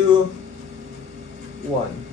2, 1.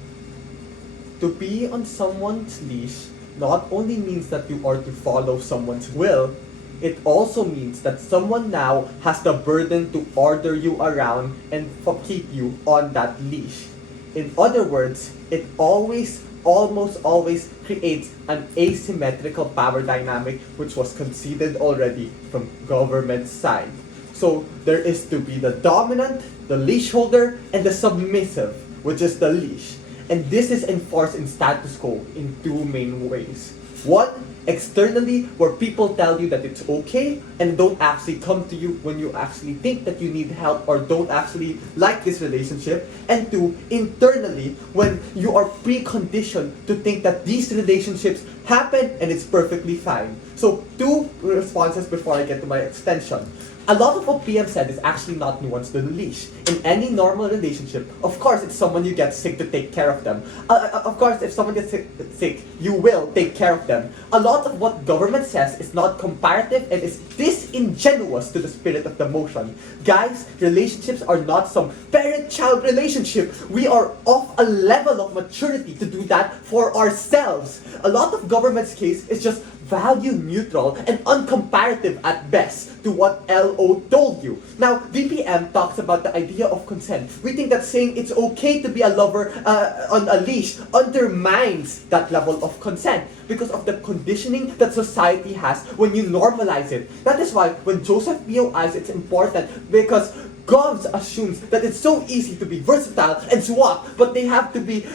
To be on someone's leash not only means that you are to follow someone's will, it also means that someone now has the burden to order you around and keep you on that leash. In other words, it almost always creates an asymmetrical power dynamic which was conceded already from government side. So there is to be the dominant, the leash holder, and the submissive, which is the leash. And this is enforced in status quo in two main ways. One, externally, where people tell you that it's okay and don't actually come to you when you actually think that you need help or don't actually like this relationship. And two, internally, when you are preconditioned to think that these relationships happen and it's perfectly fine. So two responses before I get to my extension. A lot of what PM said is actually not nuanced to the leash. In any normal relationship, of course, it's someone you get sick to take care of them. Of course, if someone gets sick, you will take care of them. A lot of what government says is not comparative and is disingenuous to the spirit of the motion. Guys, relationships are not some parent-child relationship. We are of a level of maturity to do that for ourselves. A lot of government's case is just value neutral and uncomparative at best to what LO told you. Now, DPM talks about the idea of consent. We think that saying it's okay to be a lover on a leash undermines that level of consent because of the conditioning that society has when you normalize it. That is why when Joseph BOIs, it's important because Govs assumes that it's so easy to be versatile and swap, but they have to be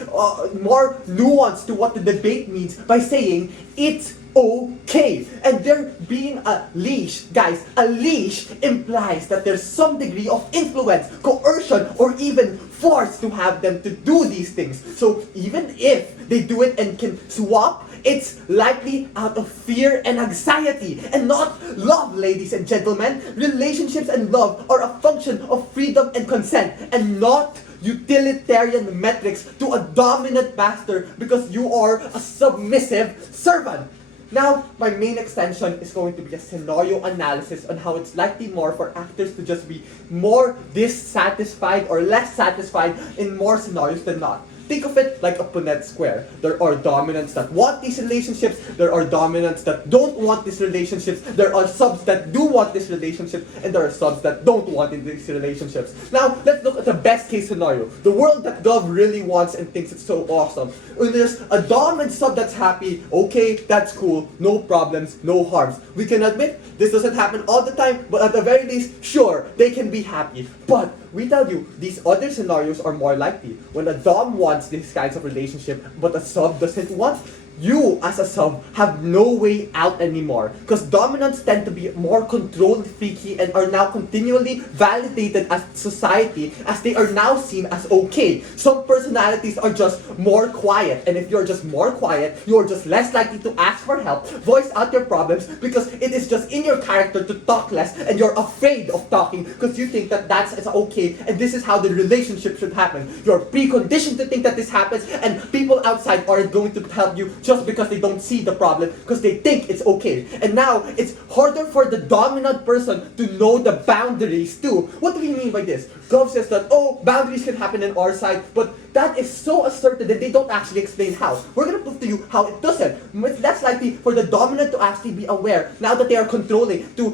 more nuanced to what the debate means by saying it's okay. And there being a leash, guys, a leash implies that there's some degree of influence, coercion, or even force to have them to do these things. So even if they do it and can swap, it's likely out of fear and anxiety and not love, ladies and gentlemen. Relationships and love are a function of freedom and consent and not utilitarian metrics to a dominant master because you are a submissive servant. Now, my main extension is going to be a scenario analysis on how it's likely more for actors to just be more dissatisfied or less satisfied in more scenarios than not. Think of it like a Punnett square. There are dominants that want these relationships. There are dominants that don't want these relationships. There are subs that do want this relationship. And there are subs that don't want these relationships. Now, let's look at the best case scenario. The world that Gov really wants and thinks it's so awesome. When there's a dom and sub that's happy, okay, that's cool. No problems, no harms. We can admit this doesn't happen all the time, but at the very least, sure, they can be happy. But we tell you, these other scenarios are more likely. When a dom wants these kinds of relationship, but a sub doesn't want, you as a sub have no way out anymore because dominants tend to be more control freaky and are now continually validated as society as they are now seen as okay. Some personalities are just more quiet, and if you're just more quiet, you're just less likely to ask for help, voice out your problems because it is just in your character to talk less and you're afraid of talking because you think that that's okay and this is how the relationship should happen. You're preconditioned to think that this happens and people outside aren't going to help you just because they don't see the problem, because they think it's okay. And now, it's harder for the dominant person to know the boundaries too. What do we mean by this? Gov says that, oh, boundaries can happen on our side, but that is so asserted that they don't actually explain how. We're going to prove to you how it doesn't. It's less likely for the dominant to actually be aware, now that they are controlling to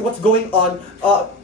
what's going on,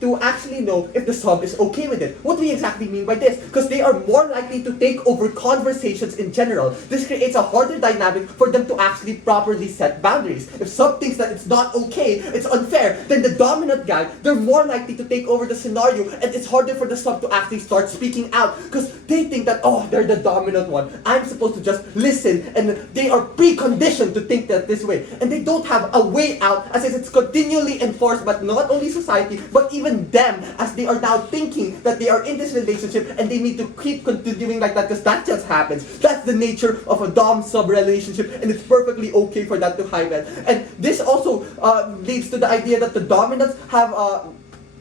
to actually know if the sub is okay with it. What do we exactly mean by this? Because they are more likely to take over conversations in general. This creates a harder dynamic for them to actually properly set boundaries. If sub thinks that it's not okay, it's unfair, then the dominant guy, they're more likely to take over the scenario, and it's harder for the sub to actually start speaking out because they think that, oh, they're the dominant one. I'm supposed to just listen, and they are preconditioned to think that this way. And they don't have a way out as if it's continually enforced by not only society, but even them, as they are now thinking that they are in this relationship and they need to keep continuing like that because that just happens. That's the nature of a dom-sub relationship, and it's perfectly okay for that to happen. And this also leads to the idea that the dominants have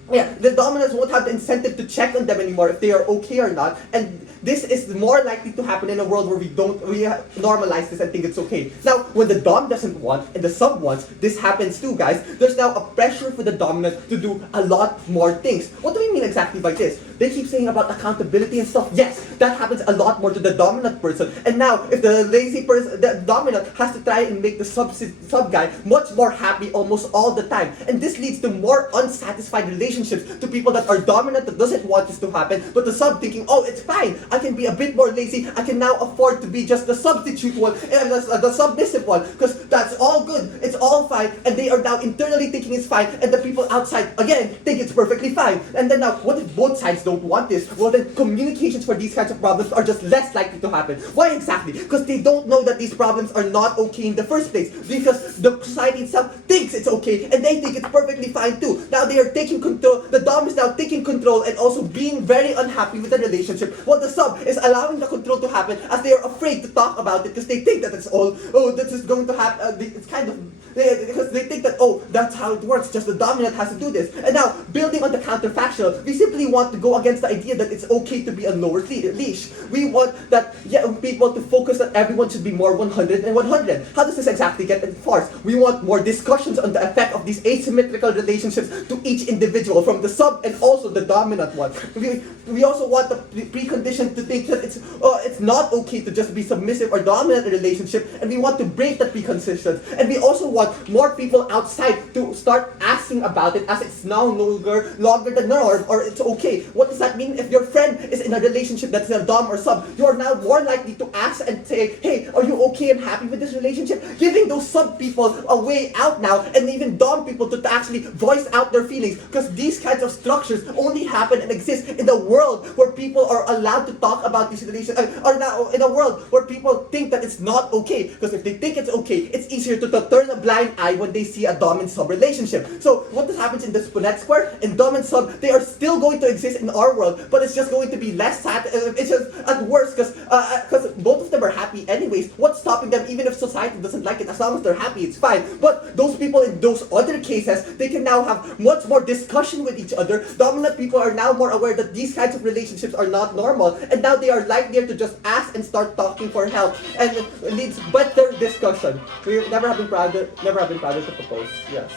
the dominants won't have the incentive to check on them anymore if they are okay or not, and this is more likely to happen in a world where we normalize this and think it's okay. Now, when the dom doesn't want and the sub wants, this happens too, guys. There's now a pressure for the dominant to do a lot more things. What do we mean exactly by this? They keep saying about accountability and stuff. Yes, that happens a lot more to the dominant person. And now, if the lazy person, the dominant, has to try and make the sub guy much more happy almost all the time. And this leads to more unsatisfied relationships to people that are dominant, that doesn't want this to happen, but the sub thinking, oh, it's fine, I can be a bit more lazy, I can now afford to be just the substitute one, and the submissive one, because that's all good, it's all fine, and they are now internally thinking it's fine, and the people outside, again, think it's perfectly fine. And then now, what if both sides don't want this? Well, then communications for these kinds of problems are just less likely to happen. Why exactly? Because they don't know that these problems are not okay in the first place, because the society itself thinks it's okay, and they think it's perfectly fine too. Now they are taking control, the dom is now taking control and also being very unhappy with the relationship, while the sub is allowing the control to happen as they are afraid to talk about it because they think that it's all, oh, this is going to happen, it's kind of, because they think that, oh, that's how it works, just the dominant has to do this. And now, building on the counterfactual, we simply want to go against the idea that it's okay to be a lower leash. We want that people to focus that everyone should be more 100 and 100. How does this exactly get enforced? We want more discussions on the effect of these asymmetrical relationships to each individual, from the sub and also the dominant one. We also want the precondition to think that it's not okay to just be submissive or dominant in a relationship, and we want to break the preconditions. And we also want more people outside to start asking about it, as it's now no longer the norm, or it's okay. What does that mean? If your friend is in a relationship that's a dom or sub, you are now more likely to ask and say, hey, are you okay and happy with this relationship? Giving those sub people a way out now, and even dom people to actually voice out their feelings, because these kinds of structures only happen and exist in the world where people are allowed to talk about these relations, or now in a world where people think that it's not okay, because if they think it's okay, it's easier to turn a blind eye when they see a dom and sub relationship. So what happens in this Punnett square, in dom and sub, they are still going to exist in our world, but it's just going to be less sad, it's just at worst, because both of them are happy anyways. What's stopping them? Even if society doesn't like it, as long as they're happy, it's fine. But those people in those other cases, they can now have much more discussion with each other. Dominant people are now more aware that these kinds of relationships are not normal, and now they are likelier to just ask and start talking for help, and it leads better discussion. We never have been proud to propose. Yes.